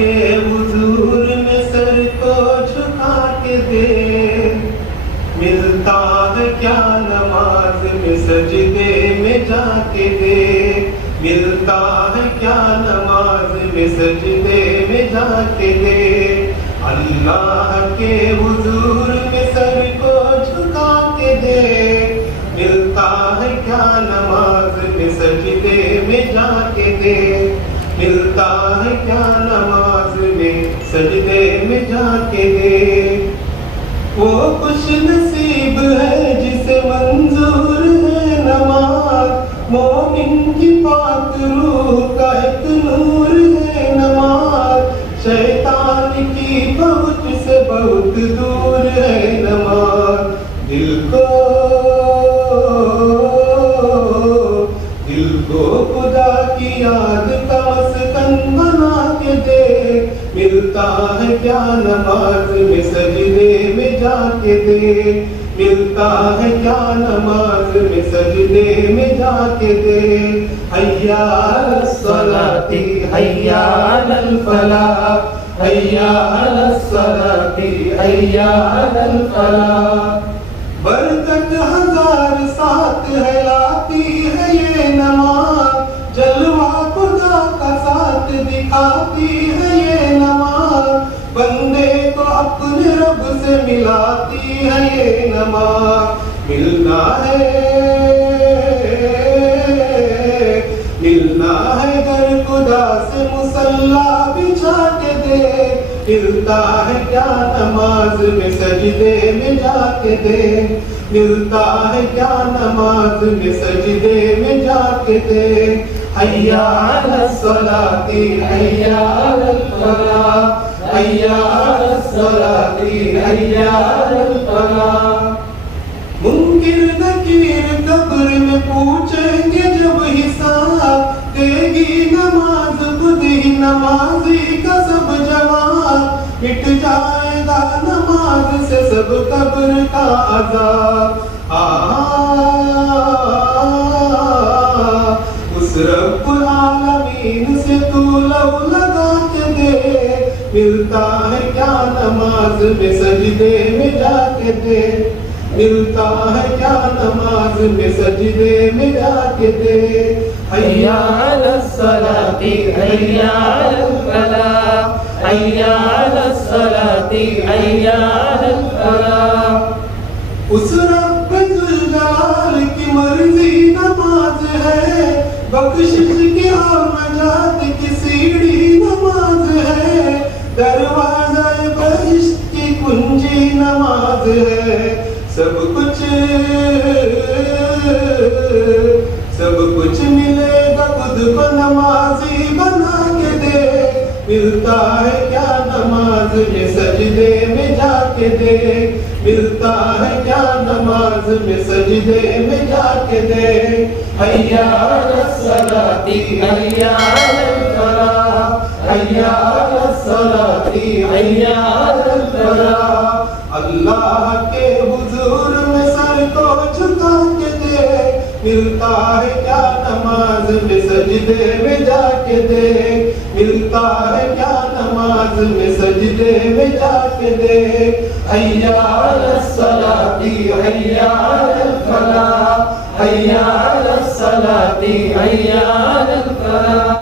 کے حضور میں سر کو جھکا کے دے، ملتا ہے کیا نماز میں سجدے میں جا کے دے، ملتا ہے کیا نماز میں سجدے میں جا کے دے، اللہ کے حضور میں سر کو جھکا کے دے، ملتا ہے کیا نماز میں سجدے میں جا کے دے، ملتا ہے کیا نماز میں سجدے میں جا کے دے۔ وہ خوش نصیب ہے جسے منظور ہے نماز، مومن کی پاک روح کا ایک نور ہے نماز، شیطان کی پہنچ سے بہت دور ہے نماز، دل کو خدا کی یاد کا مسکن بنا کے دے، ملتا ہے کیا نماز میں سجدے میں جا کے دے، ملتا ہے کیا نماز میں سجدے میں جا کے دے، حیا علی الصلاۃ حیا علی الفلاح حیا علی الصلاۃ حیا علی الفلاح۔ برکت ہزار ساتھ ہے لاتی ہے یہ نماز، جلوہ خدا کا ساتھ دکھاتی ہے یہ نماز، بندے کو اپنے رب سے ملاتی ہے یہ نماز، ملنا ہے گر خدا سے مصلی بچھا کے دے، ملتا ہے کیا نماز میں سجدے میں جا کے دے، ملتا ہے کیا نماز میں سجدے میں جا کے دے، حیا علی الصلاۃ حیا علی الفلاح حیا علی الصلاۃ حیا علی الفلاح۔ منکر نکیر قبر میں پوچھیں گے جب حساب، دے گی نماز خود ہی نمازی کا سب جواب، مٹ جائے گا نماز سے سب قبر کا عذاب، اس رب العالمین سے تو لو لگا کے دے، ملتا ہے کیا نماز میں سجدے میں جا کے دے، ملتا ہے کیا نماز میں سجدے میں جا کے دے، حیا علی الصلاۃ حیا علی الفلاح حیا علی الصلاۃ حیا علی الفلاح۔ اس رب ذوالجلال کی مرضی نماز ہے، بخشش کی اور نجات کی سیڑھی نماز ہے، دروازہ بہشت کی کنجی نماز ہے، سب کچھ ملے گا خود کو نمازی بنا کے دے، ملتا ہے کیا نماز میں سجدے میں جا کے دے، ملتا ہے کیا نماز میں سجدے میں جا کے دے، حیا علی الصلاۃ حیا علی الفلاح حیا علی الصلاۃ حیا علی الفلاح۔ اللہ کے حضور میں سر کو جھکا کے دے، ملتا ہے کیا نماز میں سجدے میں جا کے دے، ملتا ہے کیا نماز میں سجدے میں جا کے دے، حیا علی الصلاۃ حیا علی الفلاح حیا علی الصلاۃ حیا علی الفلاح۔